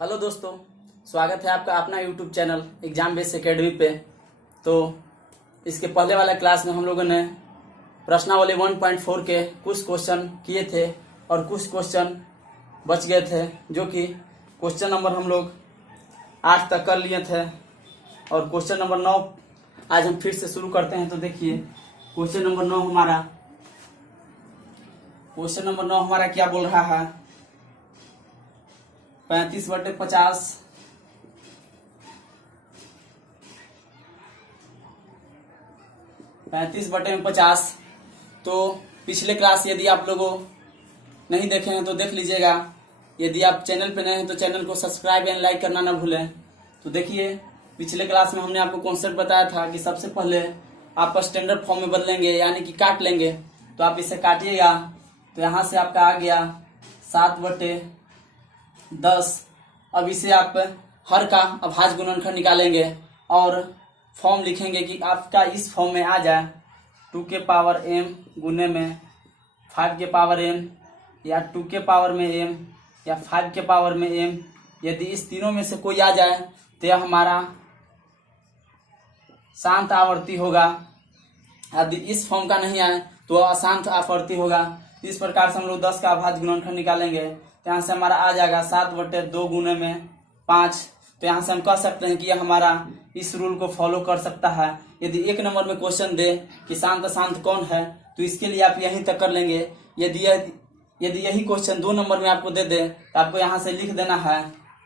Hello दोस्तों, स्वागत है आपका अपना YouTube channel exam base academy पे। तो इसके पहले वाला क्लास में हम लोगों ने प्रश्नावली 1.4 के कुछ क्वेश्चन किए थे और कुछ क्वेश्चन बच गए थे, जो कि क्वेश्चन नंबर हम लोग 8 तक कर लिए थे और क्वेश्चन नंबर 9 आज हम फिर से शुरू करते हैं। तो देखिए क्वेश्चन नंबर 9 हमारा क्या बोल रहा है। 35/50 35/50। तो पिछले क्लास यदि आप लोगों नहीं देखे हैं तो देख लीजिएगा। यदि आप चैनल पे नए हैं तो चैनल को सब्सक्राइब एंड लाइक करना ना भूलें। तो देखिए पिछले क्लास में हमने आपको कॉन्सेप्ट बताया था कि सबसे पहले आप स्टैंडर्ड फॉर्म में बदलेंगे, यानी कि काट लेंगे। तो आप इसे काटिएगा तो यहाँ से आपका आ गया 7/10। अब इसे आप हर का अभाज्य गुणनखंड निकालेंगे और फॉर्म लिखेंगे कि आपका इस फॉर्म में आ जाए 2 के पावर m गुने में 5 के पावर m या 2 के पावर में m या 5 के पावर में m। यदि इस तीनों में से कोई आ जाए तो यह हमारा शांत आवर्ती होगा। यदि इस फॉर्म का नहीं आए तो अशांत आवर्ती होगा। इस प्रकार से हम लोग 10 का अभाज्य गुणनखंड निकालेंगे। तो यहाँ से हमारा आ जाएगा 7/2 गुने में 5। तो यहाँ से हम कह सकते हैं कि यह हमारा इस रूल को फॉलो कर सकता है। यदि एक नंबर में क्वेश्चन दे कि शांत अशांत कौन है तो इसके लिए आप यहीं तक कर लेंगे। यदि यही क्वेश्चन 2 नंबर में आपको दे दे तो आपको यहाँ से लिख देना है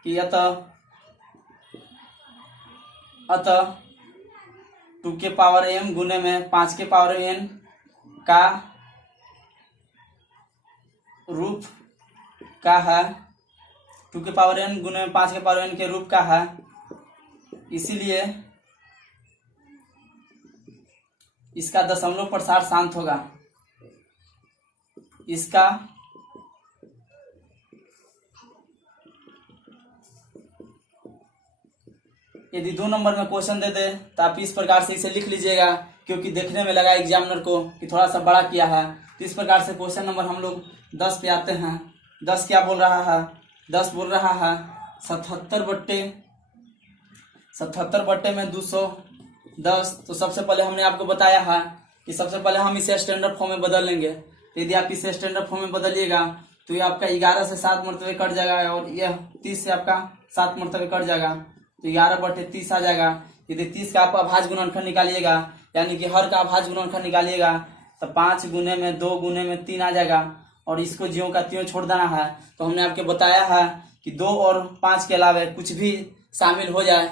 कि अतः 2 के पावर m गुने में 5 के पावर n का रूप का है। 2 के पावर n गुने में 5 के पावर n के रूप का है। इसीलिए इसका दशमलव प्रसार शांत होगा। इसका यदि 2 नंबर में क्वेश्चन दे दे तो आप इस प्रकार से इसे लिख लीजिएगा, क्योंकि देखने में लगा एग्जामिनर को कि थोड़ा सा बड़ा किया है। तो इस प्रकार से क्वेश्चन नंबर हम लोग 10 पे आते हैं। 10 क्या बोल रहा है? 10 बोल रहा है 77/210। तो सबसे पहले हमने आपको बताया है कि सबसे पहले हम इसे स्टैंडर्ड फॉर्म में बदल लेंगे। तो यदि आप इसे स्टैंडर्ड फॉर्म में बदलिएगा तो ये आपका 11 से 7 मरतबे कट जाएगा और यह 30 से आपका 7 मरतबे कट जाएगा। तो 11/30 आ जाएगा। यदि 30 का आप अभाज्य गुणनखंड निकालिएगा, यानी कि हर का अभाज्य गुणनखंड निकालिएगा, तो 5 गुने में 2 गुने में 3 आ जाएगा और इसको ज्यों का त्यों छोड़ देना है। तो हमने आपको बताया है कि 2 और 5 के अलावा कुछ भी शामिल हो जाए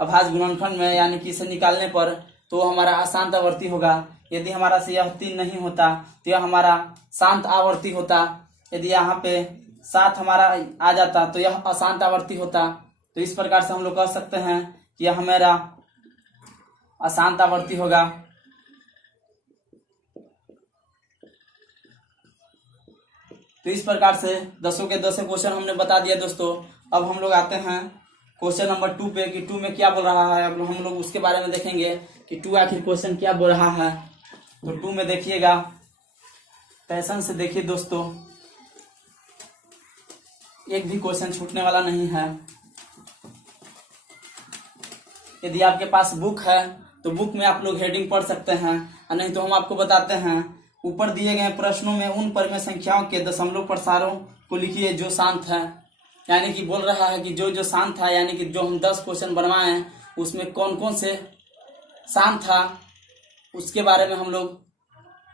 अभाज्य गुणनखंड में, यानी कि इसे निकालने पर, तो हमारा अशांत आवर्ती होगा। यदि हमारा से यह 3 नहीं होता तो यह हमारा शांत आवर्ती होता। यदि यहाँ पे 7 हमारा आ जाता तो यह अशांत आवर्ती होता। तो इस प्रकार से हम लोग कह सकते हैं कि यह हमारा अशांत आवर्ती होगा। तो इस प्रकार से 10 के 10 क्वेश्चन हमने बता दिया दोस्तों। अब हम लोग आते हैं क्वेश्चन नंबर 2 पे कि 2 में क्या बोल रहा है। अब हम लोग उसके बारे में देखेंगे कि 2 आखिर क्वेश्चन क्या बोल रहा है। तो 2 में देखिएगा, पैशन से देखिए दोस्तों, एक भी क्वेश्चन छूटने वाला नहीं है। यदि आपके पास बुक है तो बुक में आप लोग हेडिंग पढ़ सकते हैं, और नहीं तो हम आपको बताते हैं। ऊपर दिए गए प्रश्नों में उन परिमेय संख्याओं के दशमलव प्रसारों को लिखिए जो शांत है। यानी कि बोल रहा है कि जो शांत था, यानी कि जो हम 10 क्वेश्चन बनवाए हैं उसमें कौन कौन से शांत था उसके बारे में हम लोग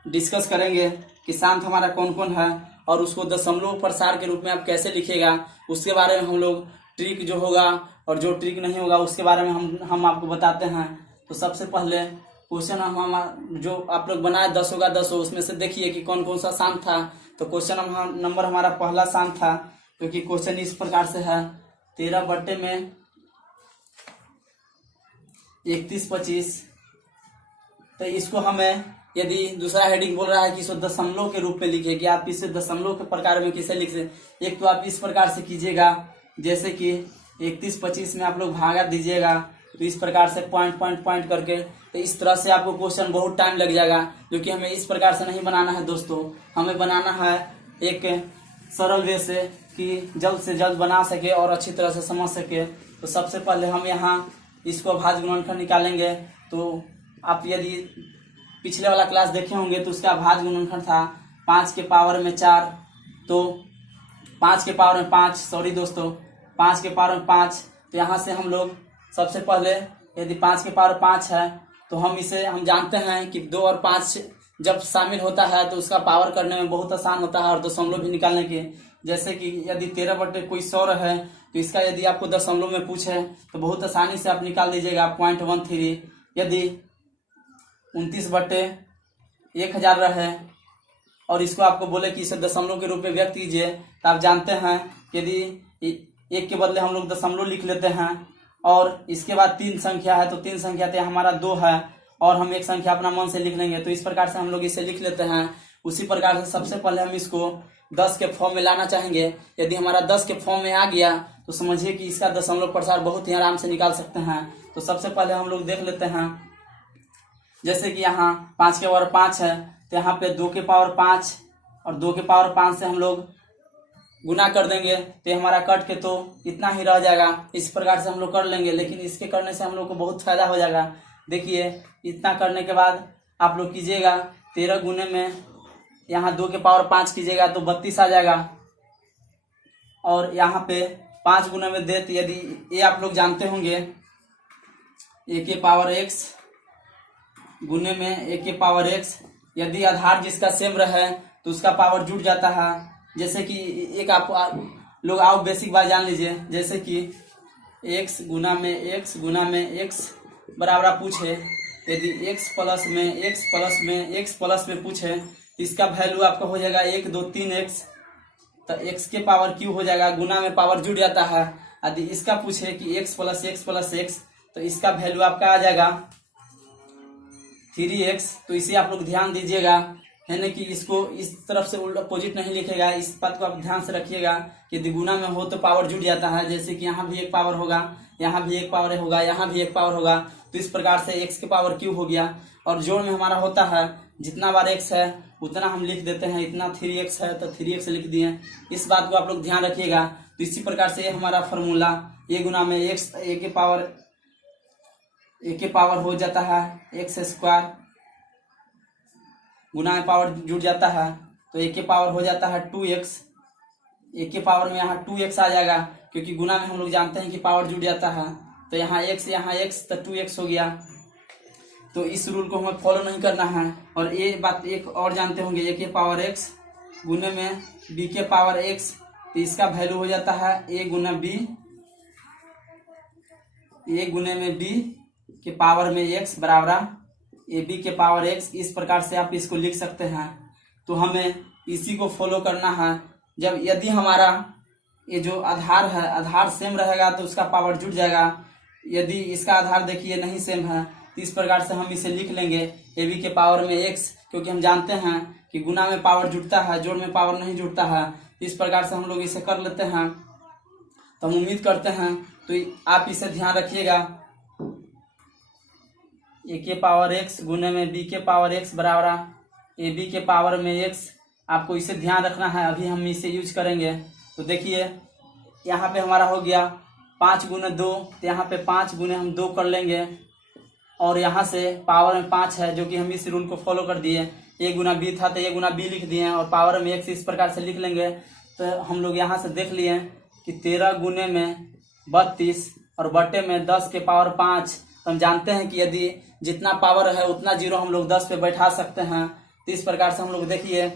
डिस्कस करेंगे कि शांत हमारा कौन कौन है, और उसको दशमलव प्रसार के रूप में आप कैसे लिखेगा उसके बारे में हम लोग ट्रिक जो होगा और जो ट्रिक नहीं होगा उसके बारे में हम आपको बताते हैं। तो सबसे पहले क्वेश्चन हम जो आप लोग बनाए 10 होगा 10 उसमें से देखिए कि कौन कौन सा शांत था। तो क्वेश्चन नंबर हमारा पहला शांत था, क्योंकि क्वेश्चन इस प्रकार से है 13/3125। तो इसको हमें, यदि दूसरा हेडिंग बोल रहा है कि इसको दशमलव के रूप में लिखिए, कि आप इसे दशमलव के प्रकार में किसे लिख सकते। एक तो आप इस प्रकार से कीजिएगा, जैसे कि 31/25 में आप लोग भागा दीजिएगा, तो इस प्रकार से पॉइंट करके। तो इस तरह से आपको क्वेश्चन बहुत टाइम लग जाएगा, क्योंकि हमें इस प्रकार से नहीं बनाना है दोस्तों। हमें बनाना है एक सरल वे से, कि जल्द से जल्द बना सके और अच्छी तरह से समझ सके, तो सबसे पहले हम यहाँ इसको अभाज्य गुणनखंड निकालेंगे। तो आप यदि पिछले वाला क्लास देखे होंगे तो उसका अभाज्य गुणनखंड था 5 के पावर में 4, तो 5 के पावर में 5, सॉरी दोस्तों 5 के पावर में 5। तो यहाँ से हम लोग सबसे पहले यदि 5 के पावर 5 है तो हम जानते हैं कि 2 और 5 जब शामिल होता है तो उसका पावर करने में बहुत आसान होता है और दशमलव भी निकालने के। जैसे कि यदि 13 बटे कोई 100 है तो इसका यदि आपको दशमलव में पूछे तो बहुत आसानी से आप निकाल दीजिएगा 0.13। यदि 29 बटे 1000 रहे और इसको आपको बोले कि इसे दशमलव के रूप में व्यक्त कीजिए, तो आप जानते हैं यदि 1 के बदले हम लोग दशमलव लिख लेते हैं और इसके बाद 3 संख्या है तो 3 संख्या तो हमारा 2 है और हम एक संख्या अपना मन से लिख लेंगे, तो इस प्रकार से हम लोग इसे लिख लेते हैं। उसी प्रकार से सबसे पहले हम इसको 10 के फॉर्म में लाना चाहेंगे। यदि हमारा 10 के फॉर्म में आ गया तो समझिए कि इसका दशमलव प्रसार बहुत ही आराम से निकाल सकते हैं। तो सबसे पहले हम लोग देख लेते हैं, जैसे कि यहाँ 5 के पावर 5 है तो यहाँ पे 2 के पावर 5 और 2 के पावर 5 से हम लोग गुना कर देंगे तो हमारा कट के तो इतना ही रह जाएगा। इस प्रकार से हम लोग कर लेंगे, लेकिन इसके करने से हम लोग को बहुत फायदा हो जाएगा। देखिए इतना करने के बाद आप लोग कीजिएगा 13 गुने में यहाँ 2 के पावर 5 कीजिएगा तो 32 आ जाएगा। और यहाँ पे 5 गुने में दे, तो यदि ये आप लोग जानते होंगे a के पावर x गुने में a के पावर x, यदि आधार जिसका सेम रहे तो उसका पावर जुड़ जाता है। जैसे कि एक आप लोग आओ बेसिक बात जान लीजिए, जैसे कि x गुना में x बराबर पूछे, यदि x प्लस में पूछे इसका वैल्यू आपका हो जाएगा 1 2 3x, तो x के पावर क्यू हो जाएगा, गुना में पावर जुड़ जाता है। यदि इसका पूछे कि x प्लस x तो इसका वैल्यू आपका आ जाएगा 3x। तो इसे आप लोग ध्यान दीजिएगा, है ना, कि इसको इस तरफ से उल्टा अपोजिट नहीं लिखेगा। इस बात को आप ध्यान से रखिएगा कि यदि गुना में हो तो पावर जुड़ जाता है। जैसे कि यहाँ भी एक पावर होगा, यहाँ भी एक पावर होगा, यहाँ भी एक पावर होगा, तो इस प्रकार से x के पावर क्यू हो गया। और जोड़ में हमारा होता है जितना बार x है उतना हम लिख देते हैं, इतना 3x है तो 3x लिख दिए। इस बात को आप लोग ध्यान रखिएगा। तो इसी प्रकार से हमारा फॉर्मूला a गुना में x, a के पावर हो जाता है x², गुना में पावर जुड़ जाता है तो a के पावर हो जाता है 2x। a के पावर में यहाँ 2x आ जाएगा, क्योंकि गुना में हम लोग जानते हैं कि पावर जुड़ जाता है। तो यहाँ x तो 2x हो गया। तो इस रूल को हमें फॉलो नहीं करना है। और ये बात एक और जानते होंगे, a के पावर x गुने में b के पावर x, तो इसका वैल्यू हो जाता है a गुना b, a गुने में b के पावर में x बराबर ab के पावर x। इस प्रकार से आप इसको लिख सकते हैं। तो हमें इसी को फॉलो करना है। जब यदि हमारा ये जो आधार है, आधार सेम रहेगा तो उसका पावर जुड़ जाएगा। यदि इसका आधार देखिए नहीं सेम है तो इस प्रकार से हम इसे लिख लेंगे ab के पावर में x, क्योंकि हम जानते हैं कि गुना में पावर जुड़ता है, जोड़ में पावर नहीं जुड़ता है। इस प्रकार से हम लोग इसे कर लेते हैं। तो हम उम्मीद करते हैं तो आप इसे ध्यान रखिएगा, a के पावर x गुने में b के पावर x बराबर ab के पावर में x। आपको इसे ध्यान रखना है, अभी हम इसे यूज करेंगे। तो देखिए यहाँ पे हमारा हो गया 5 गुने 2, तो यहाँ पे 5 गुने हम 2 कर लेंगे और यहाँ से पावर में 5 है, जो कि हम इस रूल को फॉलो कर दिए। a गुना b था तो a गुना b लिख दिए और पावर में x इस प्रकार से लिख लेंगे। तो हम लोग यहाँ से देख लिए कि 13 गुने में 32 और बटे में 10 के पावर 5। तो हम जानते हैं कि यदि जितना पावर है उतना जीरो हम लोग 10 पे बैठा सकते हैं। तो इस प्रकार से हम लोग देखिए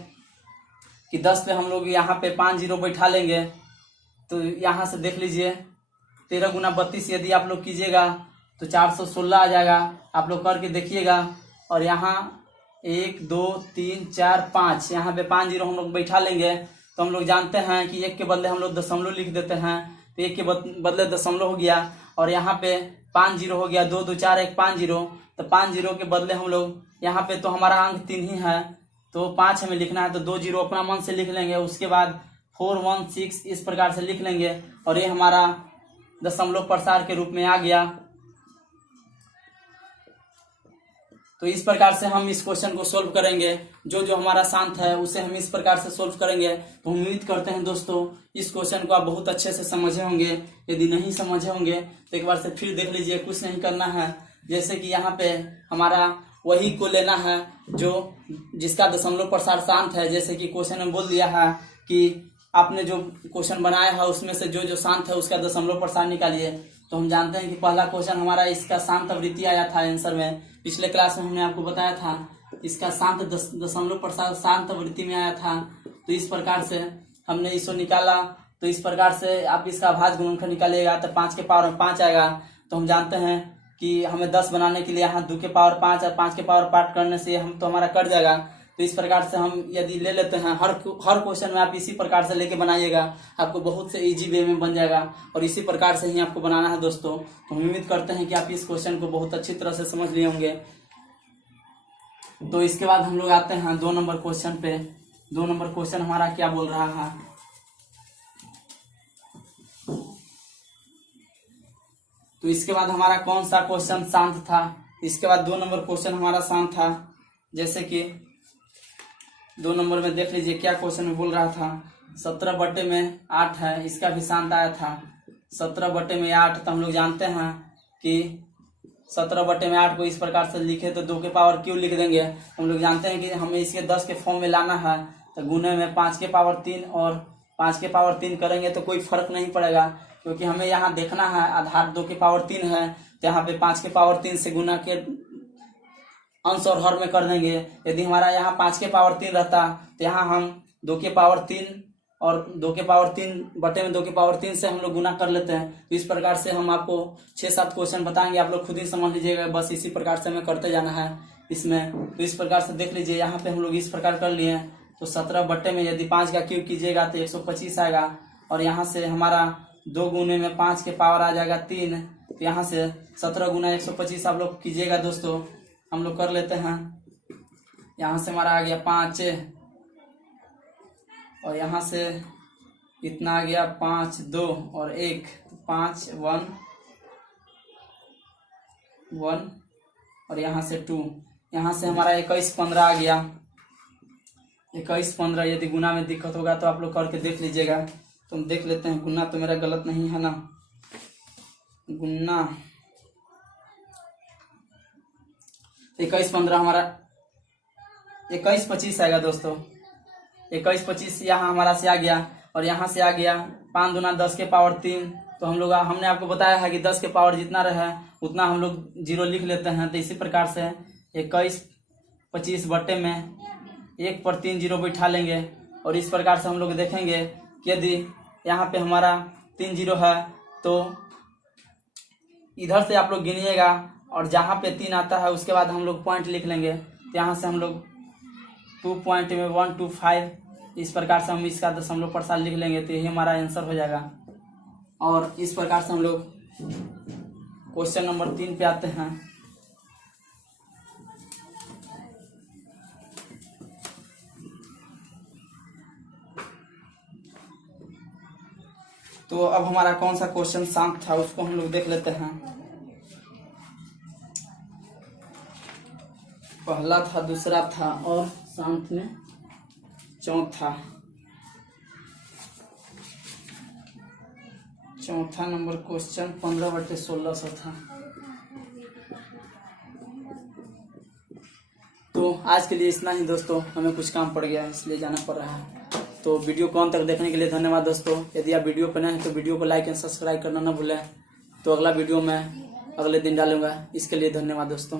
कि 10 पे हम लोग यहाँ पे 5 जीरो बैठा लेंगे। तो यहाँ से देख लीजिए 13 गुना 32 यदि आप लोग कीजिएगा तो 416 आ जाएगा। आप लोग करके देखिएगा। और यहाँ 1 2 3 4 5 यहाँ पे 5 जीरो हम लोग बैठा लेंगे। तो हम लोग जानते हैं कि 1 के बदले हम लोग दशमलव लिख देते हैं, तो 1 के बदले दशमलव हो गया। और यहाँ पे 5 जीरो हो गया, 2 2 4 1 5 जीरो। तो 5 जीरो के बदले हम लोग यहाँ पे तो हमारा अंक 3 ही है तो 5 हमें लिखना है, तो 2 जीरो अपना मन से लिख लेंगे। उसके बाद 4 1 6 इस प्रकार से लिख लेंगे और ये हमारा दशमलव प्रसार के रूप में आ गया। तो इस प्रकार से हम इस क्वेश्चन को सोल्व करेंगे। जो जो हमारा शांत है उसे हम इस प्रकार से सोल्व करेंगे। तो उम्मीद करते हैं दोस्तों इस क्वेश्चन को आप बहुत अच्छे से समझे होंगे। यदि नहीं समझे होंगे तो एक बार से फिर देख लीजिए, कुछ नहीं करना है। जैसे कि यहाँ पे हमारा वही को लेना है जो जिसका दशमलव प्रसार शांत है। जैसे कि क्वेश्चन में बोल दिया है कि आपने जो क्वेश्चन बनाया है उसमें से जो जो शांत है उसका दशमलव प्रसार निकालिए। तो हम जानते हैं कि पहला क्वेश्चन हमारा इसका शांत आवृत्ति आया था आंसर में। पिछले क्लास में हमने आपको बताया था इसका शांत दशमलव प्रसार शांत आवृत्ति में आया था। तो इस प्रकार से हमने इसको निकाला। तो इस प्रकार से आप इसका भाज्य गुणनखंड निकालिएगा तो 5 के पावर में 5 आएगा। तो हम जानते हैं कि हमें 10 बनाने के लिए यहाँ 2 के पावर 5 और 5 के पावर 5 करने से हम तो हमारा कट जाएगा। तो इस प्रकार से हम यदि ले लेते हैं हर क्वेश्चन में आप इसी प्रकार से लेके बनाइएगा, आपको बहुत से इजी वे में बन जाएगा और इसी प्रकार से ही आपको बनाना है दोस्तों। तो हम उम्मीद करते हैं कि आप इस क्वेश्चन को बहुत अच्छी तरह से समझ लिए होंगे। तो इसके बाद हम लोग आते हैं 2 नंबर क्वेश्चन पे। 2 नंबर क्वेश्चन हमारा क्या बोल रहा है। तो इसके बाद हमारा कौन सा क्वेश्चन शांत था। इसके बाद 2 नंबर क्वेश्चन हमारा शांत था। जैसे कि 2 नंबर में देख लीजिए क्या क्वेश्चन में बोल रहा था। 17/8 है, इसका भी शांत आया था 17/8। तो हम लोग जानते हैं कि 17/8 को इस प्रकार से लिखे तो 2 के पावर क्यों लिख देंगे। हम लोग जानते हैं कि हमें इसके 10 के फॉर्म में लाना है। तो गुने में 5 के पावर 3 और 5 के पावर 3 करेंगे तो कोई फर्क नहीं पड़ेगा, क्योंकि हमें यहाँ देखना है आधार 2 के पावर 3 है। तो यहाँ पे 5 के पावर 3 से गुना के अंश और हर में कर देंगे। यदि हमारा यहाँ 5 के पावर 3 रहता तो यहाँ हम 2 के पावर 3 और 2 के पावर 3 बटे में 2 के पावर 3 से हम लोग गुना कर लेते हैं। तो इस प्रकार से हम आपको 6-7 क्वेश्चन बताएंगे, आप लोग खुद ही समझ लीजिएगा। बस इसी प्रकार से हमें करते जाना है इसमें। तो इस प्रकार से देख लीजिए यहाँ पे हम लोग इस प्रकार कर लिए। तो 17 बटे में यदि 5 का क्यूब कीजिएगा तो 125 आएगा। और यहाँ से हमारा 2 गुने में 5 के पावर आ जाएगा 3। तो यहाँ से 17 गुना 125 आप लोग कीजिएगा दोस्तों। हम लोग कर लेते हैं। यहाँ से हमारा आ गया 5 और यहाँ से इतना आ गया 5 2 और 1 5 1 1 और यहाँ से 2। यहाँ से हमारा 21-15 आ गया। 21-15 यदि गुना में दिक्कत होगा तो आप लोग करके देख लीजिएगा। तो हम देख लेते हैं, गुना तो मेरा गलत नहीं है ना। गुना 21-15 हमारा 21-25 आएगा दोस्तों। 21-25 यहाँ हमारा से आ गया और यहाँ से आ गया 5 दूना 10 के पावर 3। तो हमने आपको बताया है कि 10 के पावर जितना रहे उतना हम लोग 0 लिख लेते हैं। तो इसी प्रकार से 21-25 बटे में 1 पर 3 0 बैठा लेंगे। और इस प्रकार से हम लोग देखेंगे कि यदि यहाँ पे हमारा 3 0 है तो इधर से आप लोग गिनिएगा और जहाँ पे 3 आता है उसके बाद हम लोग पॉइंट लिख लेंगे। तो यहाँ से हम लोग 2 पॉइंट में 125 इस प्रकार से हम इसका दशमलव प्रसार लिख लेंगे। तो यही हमारा आंसर हो जाएगा। और इस प्रकार से हम लोग क्वेश्चन नंबर 3 पे आते हैं। तो अब हमारा कौन सा क्वेश्चन शांत था उसको हम लोग देख लेते हैं। पहला था, दूसरा था और शांत में चौथा नंबर क्वेश्चन 15/1600 था। तो आज के लिए इतना ही दोस्तों, हमें कुछ काम पड़ गया है इसलिए जाना पड़ रहा है। तो वीडियो को अंत तक देखने के लिए धन्यवाद दोस्तों। यदि आप वीडियो पर नए हैं तो वीडियो को लाइक एंड सब्सक्राइब करना ना भूलें। तो अगला वीडियो मैं अगले दिन डालूंगा, इसके लिए धन्यवाद दोस्तों।